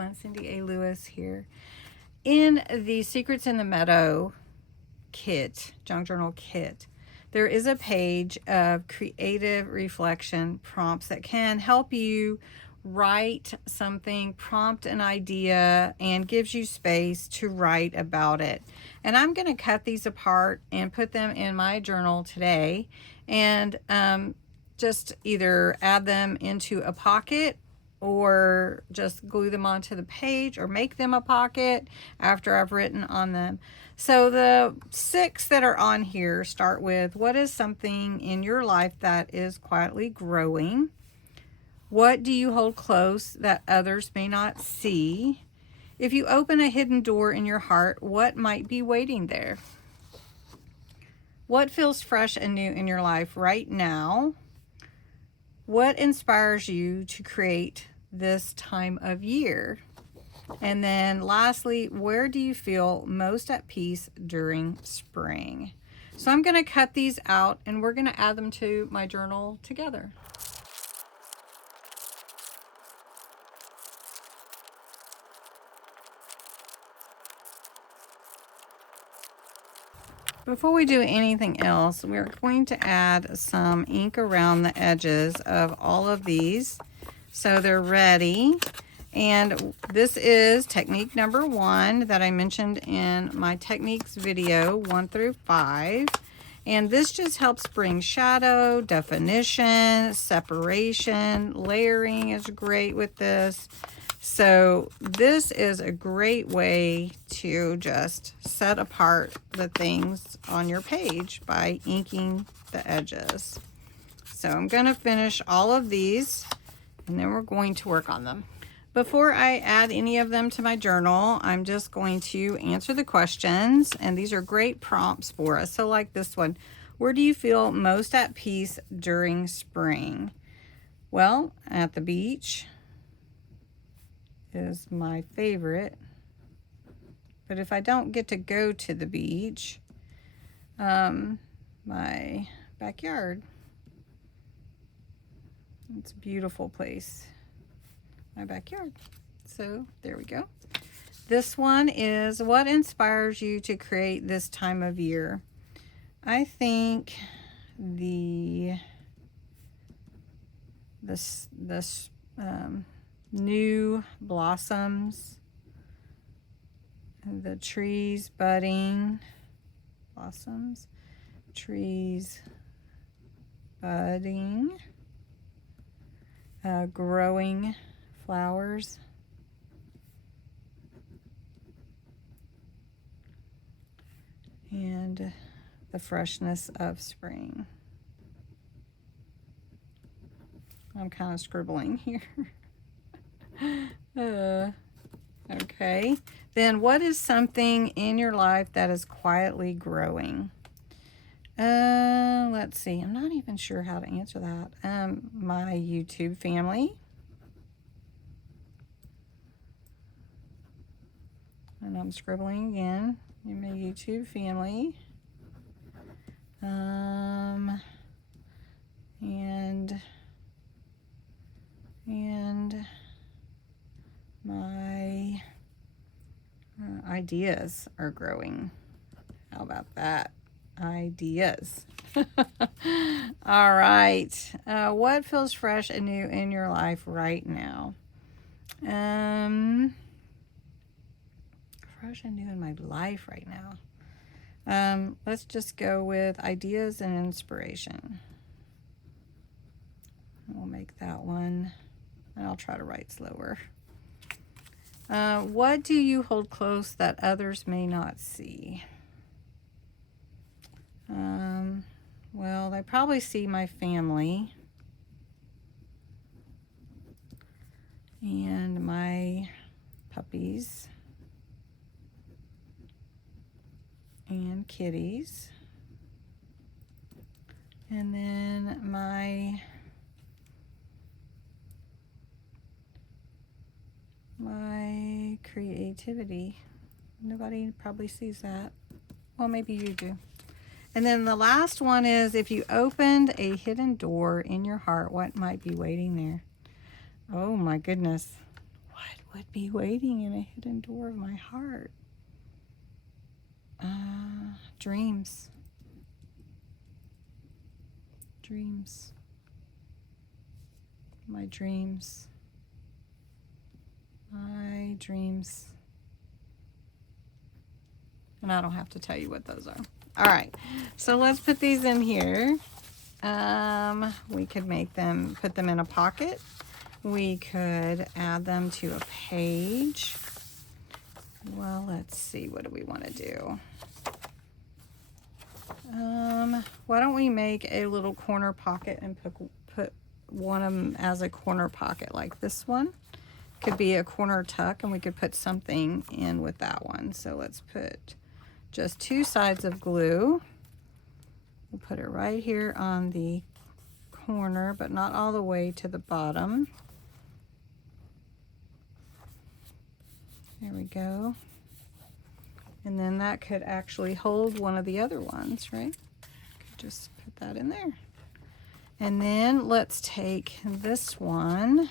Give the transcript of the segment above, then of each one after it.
everyone. Cindy A. Lewis here. In the Secrets in the Meadow kit, junk journal kit, there is a page of creative reflection prompts that can help you write something, prompt an idea, and gives you space to write about it. And I'm going to cut these apart and put them in my journal today, and just either add them into a pocket or just glue them onto the page or make them a pocket after I've written on them. So the 6 that are on here start with, what is something in your life that is quietly growing? What do you hold close that others may not see? If you open a hidden door in your heart, what might be waiting there? What feels fresh and new in your life right now? What inspires you to create this time of year? And then lastly, where do you feel most at peace during spring? So I'm going to cut these out and we're going to add them to my journal together. Before we do anything else, we're going to add some ink around the edges of all of these so they're ready. And this is technique number 1 that I mentioned in my techniques video 1 through 5. And this just helps bring shadow, definition, separation, layering is great with this. So this is a great way to just set apart the things on your page by inking the edges. So I'm going to finish all of these and then we're going to work on them. Before I add any of them to my journal, I'm just going to answer the questions, and these are great prompts for us. So like this one, where do you feel most at peace during spring? Well, at the beach is my favorite, but if I don't get to go to the beach, my backyard. It's a beautiful place, my backyard. So there we go. This one is, what inspires you to create this time of year? I think this new blossoms, the trees budding, blossoms, trees budding, growing flowers, and the freshness of spring. I'm kind of scribbling here. Okay. Then what is something in your life that is quietly growing? Let's see. I'm not even sure how to answer that. My YouTube family. And I'm scribbling again in my YouTube family. And my ideas are growing. How about that? Ideas. All right. What feels fresh and new in your life right now? Fresh and new in my life right now. Let's just go with ideas and inspiration. We'll make that one, and I'll try to write slower. What do you hold close that others may not see? Well, they probably see my family and my puppies and kitties, and then my creativity. Nobody probably sees that. Well, maybe you do. And then the last one is, if you opened a hidden door in your heart, what might be waiting there? Oh my goodness. What would be waiting in a hidden door of my heart? Dreams. Dreams. My dreams. My dreams. And I don't have to tell you what those are. All right, so let's put these in here. We could make them, put them in a pocket. We could add them to a page. Well, let's see, what do we want to do? Why don't we make a little corner pocket and put one of them as a corner pocket, like this one. Could be a corner tuck, and we could put something in with that one. So let's put just 2 sides of glue. We'll put it right here on the corner, but not all the way to the bottom. There we go. And then that could actually hold one of the other ones, right? Could just put that in there. And then let's take this one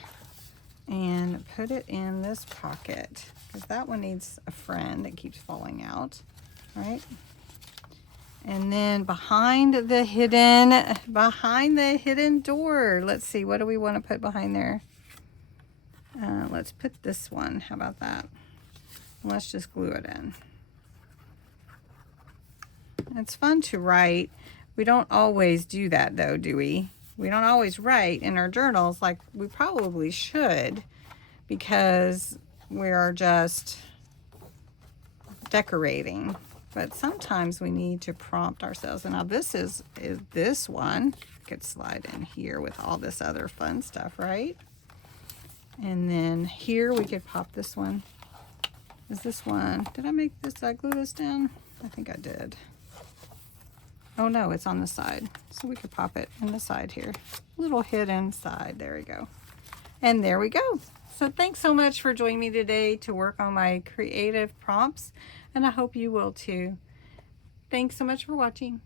and put it in this pocket, because that one needs a friend that keeps falling out, right? And then behind the hidden door, let's see, what do we want to put behind there? Let's put this one. How about that? Let's just glue it in. It's fun to write. We don't always do that though, do we? We don't always write in our journals like we probably should, because we are just decorating. But sometimes we need to prompt ourselves. And now this is this one could slide in here with all this other fun stuff, right? And then here we could pop this one. Is this one, did I make this, did I glue this down? I think I did. Oh no, it's on the side. So we could pop it in the side here. Little hidden side, there we go. And there we go. So thanks so much for joining me today to work on my creative prompts, and I hope you will too. Thanks so much for watching.